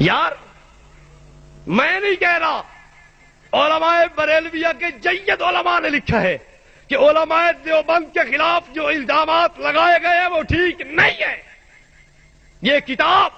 यार मैं नहीं कह रहा, उलमाए बरेलविया के जय्यद उलमा ने लिखा है कि उलमाए देवबंद के खिलाफ जो इल्जामात लगाए गए हैं वो ठीक नहीं है। ये किताब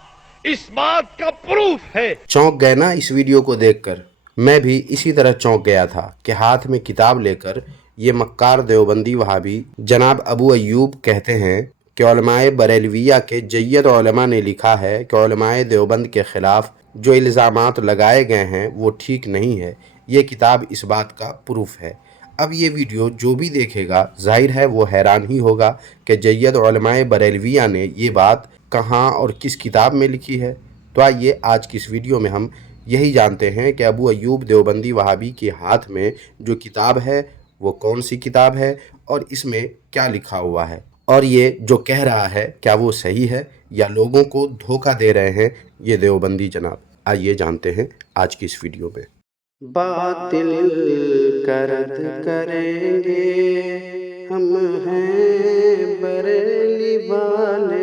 इस बात का प्रूफ है। चौंक गए ना इस वीडियो को देखकर? मैं भी इसी तरह चौंक गया था कि हाथ में किताब लेकर ये मक्कार देवबंदी वहाबी जनाब अबू अय्यूब कहते हैं कि उलमाए बरेलविया के जय्यद उलमा ने लिखा है कि उलमाए देवबंद के खिलाफ जो इल्ज़ामात लगाए गए हैं वो ठीक नहीं है। ये किताब इस बात का प्रूफ है। अब ये वीडियो जो भी देखेगा जाहिर है वो हैरान ही होगा कि जय्यद उलमाए बरेलविया ने ये बात कहाँ और किस किताब में लिखी है। तो आइए आज की इस वीडियो में हम यही जानते हैं कि अबू अय्यूब देवबंदी वहाबी के हाथ में जो किताब है वो कौन सी किताब है और इसमें क्या लिखा हुआ है, और ये जो कह रहा है क्या वो सही है या लोगों को धोखा दे रहे हैं ये देवबंदी जनाब। आइए जानते हैं आज की इस वीडियो में। बातिल का रद्द करेंगे हम हैं बरेली वाले।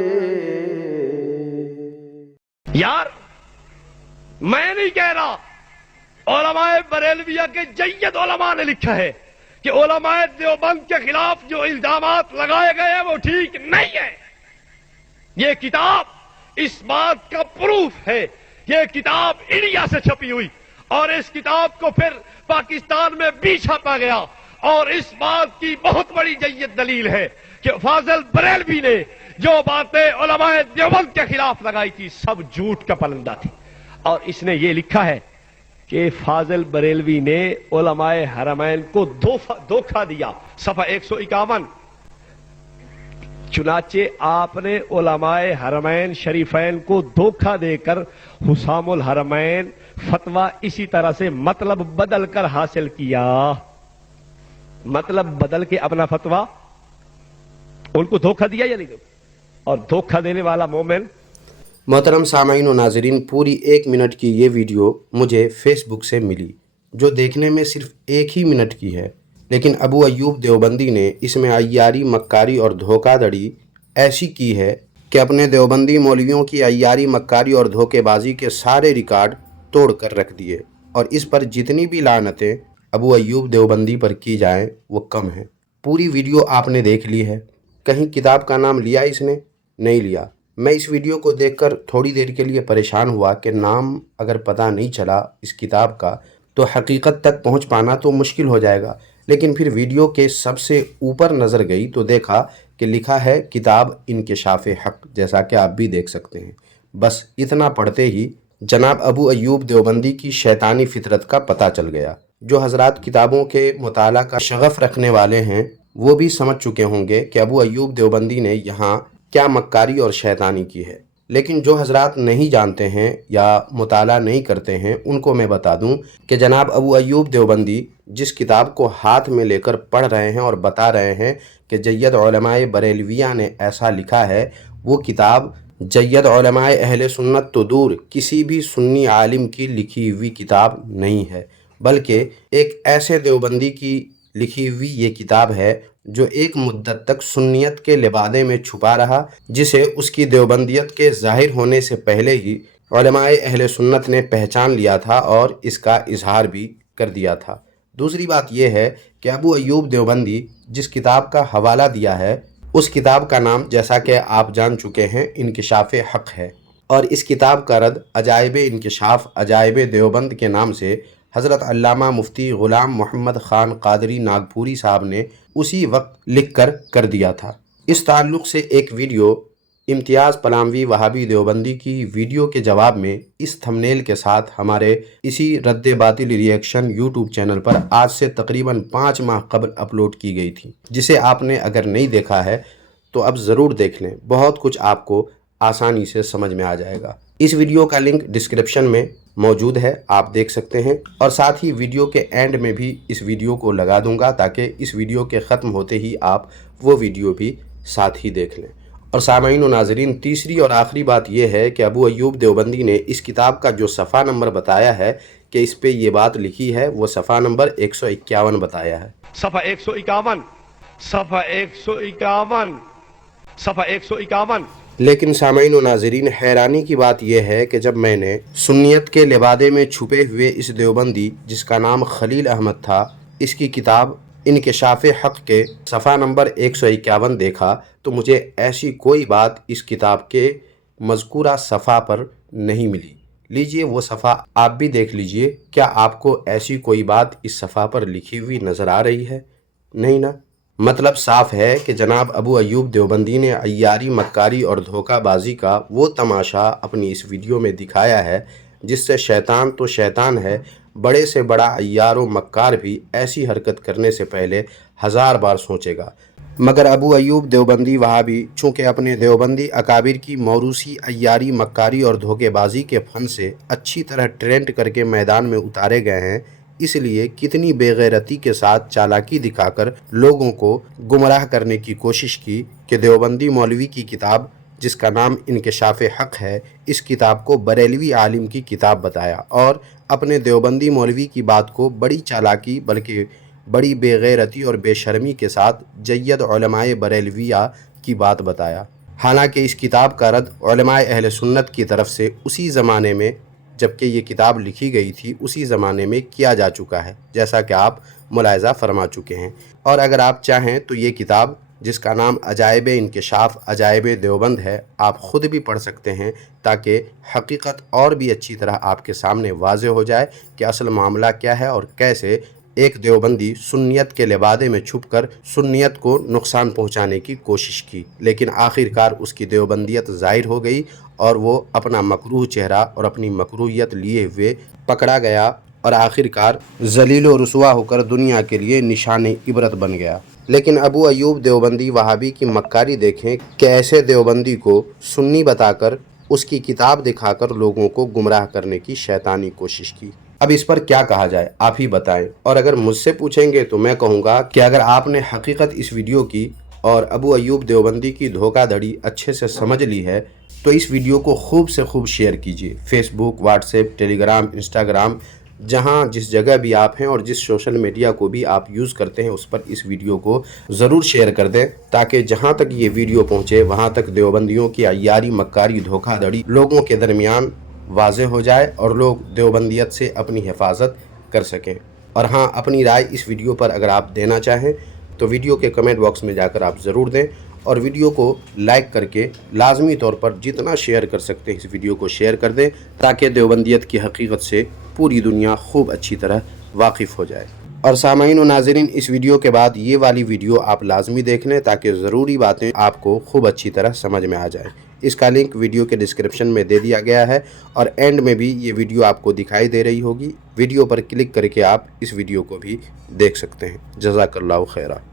यार मैं नहीं कह रहा, उलमाए बरेलविया के जय्यद उलमा ने लिखा है कि उलमाए देवबंद के खिलाफ जो इल्जामात लगाए गए हैं वो ठीक नहीं है। ये किताब इस बात का प्रूफ है। ये किताब इंडिया से छपी हुई और इस किताब को फिर पाकिस्तान में भी छापा गया, और इस बात की बहुत बड़ी जय्यद दलील है कि फाजिल बरेलवी ने जो बातें उलमाए देवबंद के खिलाफ लगाई थी सब झूठ का पलंदा थी। और इसने ये लिखा है कि फाजिल बरेलवी ने उलमाए हरमैन को धोखा दिया। सफा 151। चुनाचे आपने उलमाए हरमैन शरीफैन को धोखा देकर हुसामुल हरमैन फतवा इसी तरह से मतलब बदल कर हासिल किया। मतलब बदल के अपना फतवा उनको धोखा दिया या नहीं दो? और धोखा देने वाला मोमिन। मोहतरम सामाईन व नाज़रीन, पूरी 1 मिनट की ये वीडियो मुझे फेसबुक से मिली जो देखने में सिर्फ 1 ही मिनट की है, लेकिन अबू अय्यूब देवबंदी ने इसमें अय्यारी, मक्कारी और धोखाधड़ी ऐसी की है कि अपने देवबंदी मौलवियों की अय्यारी, मक्कारी और धोखेबाजी के सारे रिकॉर्ड तोड़ कर रख दिए। और इस पर जितनी भी लानतें अबू अय्यूब देवबंदी पर की जाएं वो कम है। पूरी वीडियो आपने देख ली है। कहीं किताब का नाम लिया इसने? नहीं लिया। मैं इस वीडियो को देखकर थोड़ी देर के लिए परेशान हुआ कि नाम अगर पता नहीं चला इस किताब का तो हकीकत तक पहुंच पाना तो मुश्किल हो जाएगा। लेकिन फिर वीडियो के सबसे ऊपर नज़र गई तो देखा कि लिखा है किताब इंकिशाफ़े हक़, जैसा कि आप भी देख सकते हैं। बस इतना पढ़ते ही जनाब अबू अय्यूब देवबंदी की शैतानी फितरत का पता चल गया। जो हजरात किताबों के मुताला का शगफ़ रखने वाले हैं वो भी समझ चुके होंगे कि अबू अय्यूब देवबंदी ने यहाँ क्या मक्कारी और शैतानी की है। लेकिन जो हजरात नहीं जानते हैं या मुताला नहीं करते हैं उनको मैं बता दूं कि जनाब अबू अय्यूब देवबंदी जिस किताब को हाथ में लेकर पढ़ रहे हैं और बता रहे हैं कि जय्यद उलमाए बरेलविया ने ऐसा लिखा है, वो किताब जय्यद उलमाए अहले सुन्नत तो दूर किसी भी सुन्नी आलिम की लिखी हुई किताब नहीं है, बल्कि एक ऐसे देवबंदी की लिखी हुई ये किताब है जो एक मुद्दत तक सुन्नियत के लिबादे में छुपा रहा, जिसे उसकी देवबंदियत के ज़ाहिर होने से पहले ही उलमाए अहले सुन्नत ने पहचान लिया था और इसका इजहार भी कर दिया था। दूसरी बात यह है कि अबू अय्यूब देवबंदी जिस किताब का हवाला दिया है उस किताब का नाम, जैसा कि आप जान चुके हैं, इंकिशाफ़े हक़ है। और इस किताब का रद्द अजाइब इंकिशाफ़ अजाइब देवबंद के नाम से हज़रत अल्लामा मुफ्ती ग़ुलाम मोहम्मद ख़ान क़ादरी नागपुरी साहब ने उसी वक्त लिख कर दिया था। इस ताल्लुक़ से एक वीडियो इम्तियाज़ पलामवी वहाबी देवबंदी की वीडियो के जवाब में इस थंबनेल के साथ हमारे इसी रद्द बातिल रिएक्शन यूट्यूब चैनल पर आज से तकरीबन 5 माह कबल अपलोड की गई थी, जिसे आपने अगर नहीं देखा है तो अब ज़रूर देख लें। बहुत कुछ आपको आसानी से समझ में आ जाएगा। इस वीडियो का लिंक डिस्क्रिप्शन में मौजूद है, आप देख सकते हैं। और साथ ही वीडियो के एंड में भी इस वीडियो को लगा दूंगा ताकि इस वीडियो के ख़त्म होते ही आप वो वीडियो भी साथ ही देख लें। और सामाईन व नाज़रीन, तीसरी और आखिरी बात यह है कि अबू अय्यूब देवबंदी ने इस किताब का जो सफ़ा नंबर बताया है कि इस पे ये बात लिखी है, वो सफ़ा नंबर 151 बताया है। सफ़ा 151, सफ़ा 151, सफ़ा 151। لیکن سامعین و ناظرین، حیرانی کی بات یہ ہے کہ جب میں نے سنیت کے لبادے میں چھپے ہوئے اس دیوبندی جس کا نام خلیل احمد تھا، اس کی کتاب انکشاف حق کے صفحہ نمبر 151 دیکھا تو مجھے ایسی کوئی بات اس کتاب کے مذکورہ صفحہ پر نہیں ملی۔ لیجئے وہ صفحہ آپ بھی دیکھ لیجئے، کیا آپ کو ایسی کوئی بات اس صفحہ پر لکھی ہوئی نظر آ رہی ہے؟ نہیں نا؟ مطلب صاف ہے کہ جناب ابو ایوب دیوبندی نے عیاری، مکاری اور دھوکہ بازی کا وہ تماشا اپنی اس ویڈیو میں دکھایا ہے جس سے شیطان تو شیطان ہے، بڑے سے بڑا عیار و مکار بھی ایسی حرکت کرنے سے پہلے 1000 بار سوچے گا۔ مگر ابو ایوب دیوبندی وہابی چونکہ اپنے دیوبندی اکابر کی موروثی عیاری، مکاری اور دھوکے بازی کے فن سے اچھی طرح ٹرینڈ کر کے میدان میں اتارے گئے ہیں، اس لیے کتنی بے غیرتی کے ساتھ چالاکی دکھا کر لوگوں کو گمراہ کرنے کی کوشش کی کہ دیوبندی مولوی کی کتاب جس کا نام انکشاف حق ہے، اس کتاب کو بریلوی عالم کی کتاب بتایا اور اپنے دیوبندی مولوی کی بات کو بڑی چالاکی بلکہ بڑی بے غیرتی اور بے شرمی کے ساتھ جید علماء بریلویہ کی بات بتایا۔ حالانکہ اس کتاب کا رد علماء اہل سنت کی طرف سے اسی زمانے میں، جبکہ یہ کتاب لکھی گئی تھی اسی زمانے میں کیا جا چکا ہے، جیسا کہ آپ ملاحظہ فرما چکے ہیں۔ اور اگر آپ چاہیں تو یہ کتاب جس کا نام عجائب انکشاف عجائب دیوبند ہے، آپ خود بھی پڑھ سکتے ہیں تاکہ حقیقت اور بھی اچھی طرح آپ کے سامنے واضح ہو جائے کہ اصل معاملہ کیا ہے اور کیسے ایک دیوبندی سنیت کے لبادے میں چھپ کر سنیت کو نقصان پہنچانے کی کوشش کی، لیکن آخرکار اس کی دیوبندیت ظاہر ہو گئی اور وہ اپنا مکروہ چہرہ اور اپنی مکروہیت لیے ہوئے پکڑا گیا اور آخرکار ذلیل و رسوا ہو کر دنیا کے لیے نشان عبرت بن گیا۔ لیکن ابو ایوب دیوبندی وہابی کی مکاری دیکھیں کہ ایسے دیوبندی کو سنی بتا کر اس کی کتاب دکھا کر لوگوں کو گمراہ کرنے کی شیطانی کوشش کی۔ اب اس پر کیا کہا جائے، آپ ہی بتائیں۔ اور اگر مجھ سے پوچھیں گے تو میں کہوں گا کہ اگر آپ نے حقیقت اس ویڈیو کی اور ابو ایوب دیوبندی کی دھوکہ دھڑی اچھے سے سمجھ لی ہے تو اس ویڈیو کو خوب سے خوب شیئر کیجیے، فیس بک، واٹس ایپ، ٹیلی گرام، انسٹاگرام، جہاں جس جگہ بھی آپ ہیں اور جس سوشل میڈیا کو بھی آپ یوز کرتے ہیں اس پر اس ویڈیو کو ضرور شیئر کر دیں تاکہ جہاں تک یہ ویڈیو پہنچے وہاں تک دیوبندیوں کی عیاری، مکاری، دھوکہ دھڑی لوگوں کے درمیان واضح ہو جائے اور لوگ دیوبندیت سے اپنی حفاظت کر سکیں۔ اور ہاں، اپنی رائے اس ویڈیو پر اگر آپ دینا چاہیں تو ویڈیو کے کمنٹ باکس میں جا کر آپ ضرور دیں اور ویڈیو کو لائک کر کے لازمی طور پر جتنا شیئر کر سکتے ہیں اس ویڈیو کو شیئر کر دیں تاکہ دیوبندیت کی حقیقت سے پوری دنیا خوب اچھی طرح واقف ہو جائے۔ اور سامعین و ناظرین، اس ویڈیو کے بعد یہ والی ویڈیو آپ لازمی دیکھ لیں تاکہ ضروری باتیں آپ کو خوب اچھی طرح سمجھ میں آ جائیں۔ اس کا لنک ویڈیو کے ڈسکرپشن میں دے دیا گیا ہے اور اینڈ میں بھی یہ ویڈیو آپ کو دکھائی دے رہی ہوگی۔ ویڈیو پر کلک کر کے آپ اس ویڈیو کو بھی دیکھ سکتے ہیں۔ جزاک اللہ خیرہ۔